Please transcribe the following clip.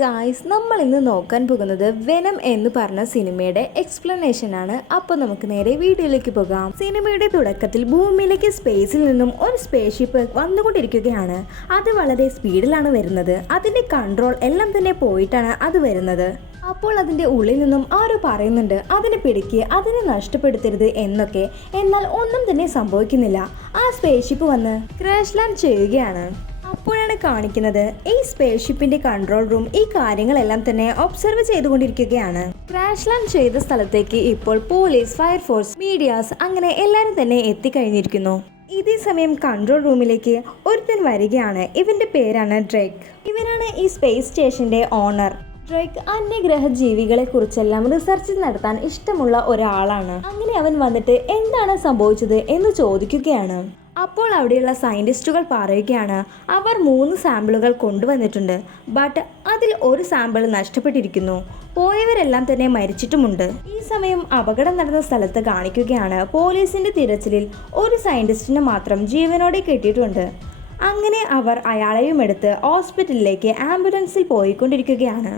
Guys, നമ്മൾ ഇന്ന് നോക്കാൻ പോകുന്നത് വെനം എന്ന് പറഞ്ഞ സിനിമയുടെ എക്സ്പ്ലനേഷൻ ആണ്. അപ്പോൾ നമുക്ക് നേരെ വീഡിയോയിലേക്ക് പോകാം. സിനിമയുടെ തുടക്കത്തിൽ ഭൂമിയിലേക്ക് സ്പേസിൽ നിന്നും ഒരു സ്പേസ് ഷിപ്പ് വന്നുകൊണ്ടിരിക്കുകയാണ്. അത് വളരെ സ്പീഡിലാണ് വരുന്നത്. അതിന്റെ കൺട്രോൾ എല്ലാം തന്നെ പോയിട്ടാണ് അത് വരുന്നത്. അപ്പോൾ അതിന്റെ ഉള്ളിൽ നിന്നും ആരോ പറയുന്നുണ്ട്, അതിനെ പിടിക്കുക, അതിനെ നഷ്ടപ്പെടുത്തരുത് എന്നൊക്കെ. എന്നാൽ ഒന്നും തന്നെ സംഭവിക്കുന്നില്ല. ആ സ്പേസ് ഷിപ്പ് വന്ന് ക്രാഷ് ലാൻഡ് ചെയ്യുകയാണ്. അപ്പോഴാണ് കാണിക്കുന്നത് ഈ സ്പേസ് ഷിപ്പിന്റെ കൺട്രോൾ റൂം ഈ കാര്യങ്ങളെല്ലാം തന്നെ ഒബ്സർവ് ചെയ്തുകൊണ്ടിരിക്കുകയാണ്. ക്രാഷ് ലാൻഡ് ചെയ്ത സ്ഥലത്തേക്ക് ഇപ്പോൾ പോലീസ്, ഫയർഫോഴ്സ്, മീഡിയാസ് അങ്ങനെ എല്ലാവരും തന്നെ എത്തിക്കഴിഞ്ഞിരിക്കുന്നു. ഇതേ സമയം കൺട്രോൾ റൂമിലേക്ക് ഒരുത്തൻ വരികയാണ്. ഇവന്റെ പേരാണ് ഡ്രേക്ക്. ഇവനാണ് ഈ സ്പേസ് സ്റ്റേഷന്റെ ഓണർ. ഡ്രേക്ക് അന്യഗ്രഹ ജീവികളെ കുറിച്ചെല്ലാം റിസർച്ച് നടത്താൻ ഇഷ്ടമുള്ള ഒരാളാണ്. അങ്ങനെ അവൻ വന്നിട്ട് എന്താണ് സംഭവിച്ചത് എന്ന് ചോദിക്കുകയാണ്. അപ്പോൾ അവിടെയുള്ള സയന്റിസ്റ്റുകൾ പറയുകയാണ്, അവർ 3 സാമ്പിളുകൾ കൊണ്ടുവന്നിട്ടുണ്ട്. ബട്ട് അതിൽ ഒരു സാമ്പിൾ നഷ്ടപ്പെട്ടിരിക്കുന്നു. പോയവരെല്ലാം തന്നെ മരിച്ചിട്ടുമുണ്ട്. ഈ സമയം അപകടം നടന്ന സ്ഥലത്ത് കാണിക്കുകയാണ്. പോലീസിന്റെ തിരച്ചിലിൽ ഒരു സയന്റിസ്റ്റിനെ മാത്രം ജീവനോടെ കിട്ടിയിട്ടുണ്ട്. അങ്ങനെ അവർ അയാളെയും എടുത്ത് ഹോസ്പിറ്റലിലേക്ക് ആംബുലൻസിൽ പോയിക്കൊണ്ടിരിക്കുകയാണ്.